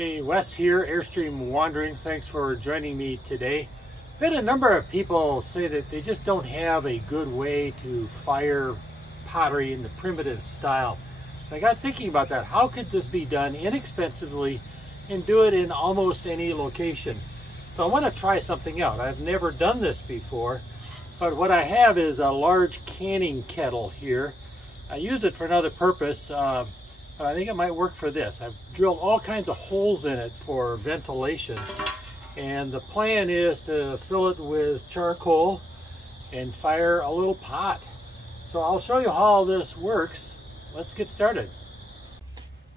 Hey, Wes here, Airstream Wanderings. Thanks for joining me today. I've had a number of people say that they just don't have a good way to fire pottery in the primitive style. I got thinking about that. How could this be done inexpensively and do it in almost any location? So I want to try something out. I've never done this before, but what I have is a large canning kettle here. I use it for another purpose. I think it might work for this. I've drilled all kinds of holes in it for ventilation, and the plan is to fill it with charcoal and fire a little pot. So I'll show you how this works. Let's get started.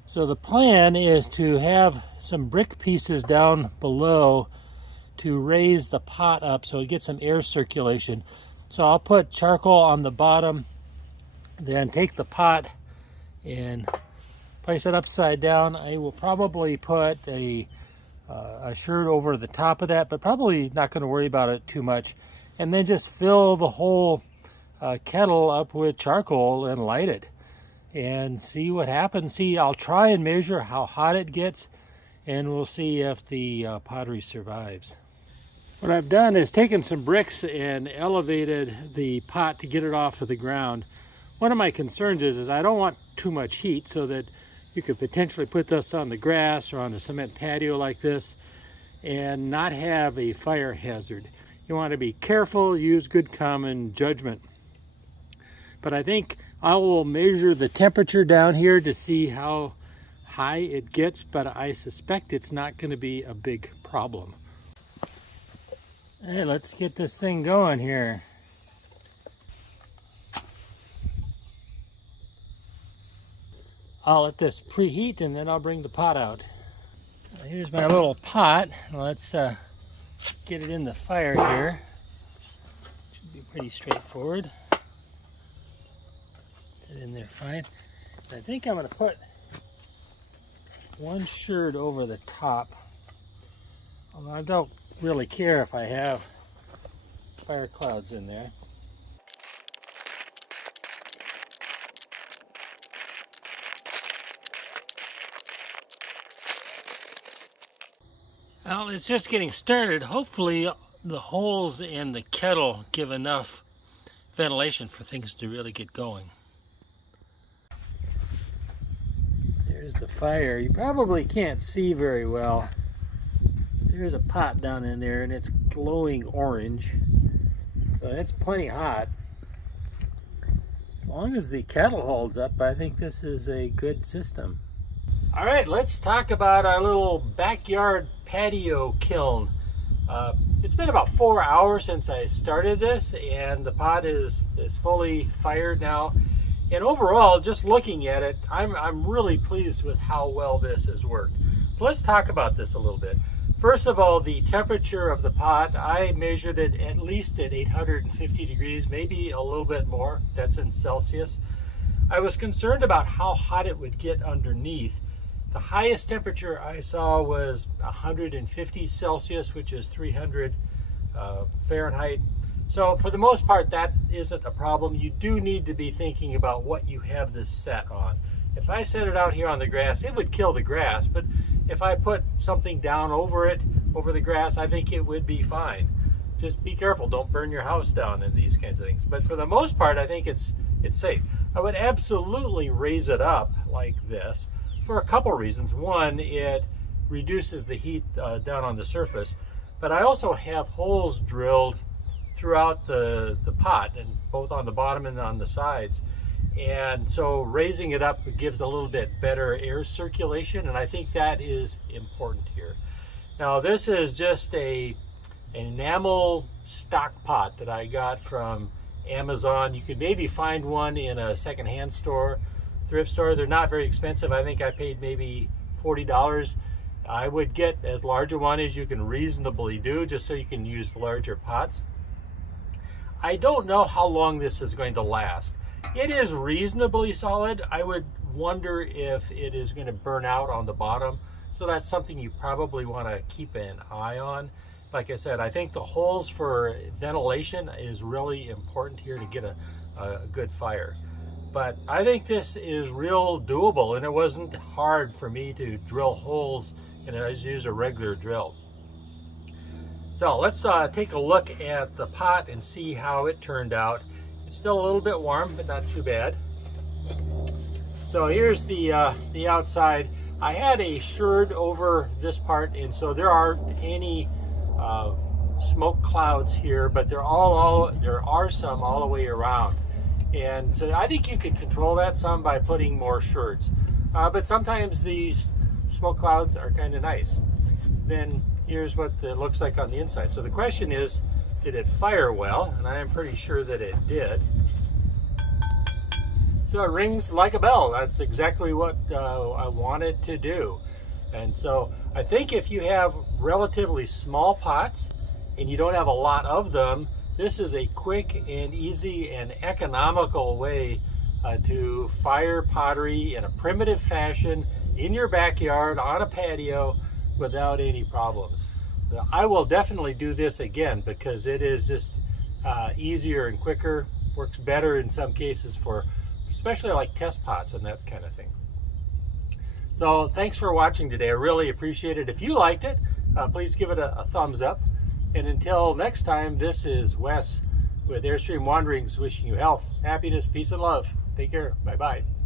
So the plan is to have some brick pieces down below to raise the pot up so it gets some air circulation. So I'll put charcoal on the bottom, then take the pot and place it upside down. I will probably put a shirt over the top of that, but probably not going to worry about it too much. And then just fill the whole kettle up with charcoal and light it and see what happens. I'll try and measure how hot it gets, and we'll see if the pottery survives. What I've done is taken some bricks and elevated the pot to get it off of the ground. One of my concerns is I don't want too much heat, so that you could potentially put this on the grass or on a cement patio like this and not have a fire hazard. You want to be careful, use good common judgment. But I think I will measure the temperature down here to see how high it gets, but I suspect it's not going to be a big problem. Hey, let's get this thing going here. I'll let this preheat and then I'll bring the pot out. Here's my little pot. Let's get it in the fire here. Should be pretty straightforward. Put it in there fine. And I think I'm going to put one shirt over the top. Although I don't really care if I have fire clouds in there. Well, it's just getting started. Hopefully the holes in the kettle give enough ventilation for things to really get going. There's the fire. You probably can't see very well. There's a pot down in there and it's glowing orange. So it's plenty hot. As long as the kettle holds up, I think this is a good system. All right, let's talk about our little backyard patio kiln. It's been about 4 hours since I started this, and the pot is fully fired now. And overall, just looking at it, I'm really pleased with how well this has worked. So let's talk about this a little bit. First of all, the temperature of the pot, I measured it at least at 850 degrees, maybe a little bit more. That's in Celsius. I was concerned about how hot it would get underneath. The highest temperature I saw was 150 Celsius, which is 300 Fahrenheit. So for the most part, that isn't a problem. You do need to be thinking about what you have this set on. If I set it out here on the grass, it would kill the grass, but if I put something down over it, over the grass, I think it would be fine. Just be careful, don't burn your house down and these kinds of things. But for the most part, I think it's safe. I would absolutely raise it up like this, for a couple reasons. One, it reduces the heat down on the surface, but I also have holes drilled throughout the pot, and both on the bottom and on the sides. And so raising it up gives a little bit better air circulation, and I think that is important here. Now this is just an enamel stock pot that I got from Amazon. You could maybe find one in a secondhand store, thrift store. They're not very expensive. I think I paid maybe $40. I would get as large a one as you can reasonably do, just so you can use larger pots. I don't know how long this is going to last. It is reasonably solid. I would wonder if it is going to burn out on the bottom. So that's something you probably want to keep an eye on. Like I said, I think the holes for ventilation is really important here to get a good fire. But I think this is real doable, and it wasn't hard for me to drill holes and I just use a regular drill. So let's take a look at the pot and see how it turned out. It's still a little bit warm, but not too bad. So here's the outside. I had a sherd over this part, and so there aren't any smoke clouds here, but there are some all the way around. And so I think you could control that some by putting more sherds. But sometimes these smoke clouds are kind of nice. Then here's what it looks like on the inside. So the question is, did it fire well? And I am pretty sure that it did. So it rings like a bell. That's exactly what I wanted to do. And so I think if you have relatively small pots and you don't have a lot of them, this is a quick and easy and economical way to fire pottery in a primitive fashion in your backyard on a patio without any problems. I will definitely do this again because it is just easier and quicker, works better in some cases for especially like test pots and that kind of thing. So thanks for watching today. I really appreciate it. If you liked it, please give it a thumbs up. And until next time, this is Wes with Airstream Wanderings wishing you health, happiness, peace, and love. Take care. Bye-bye.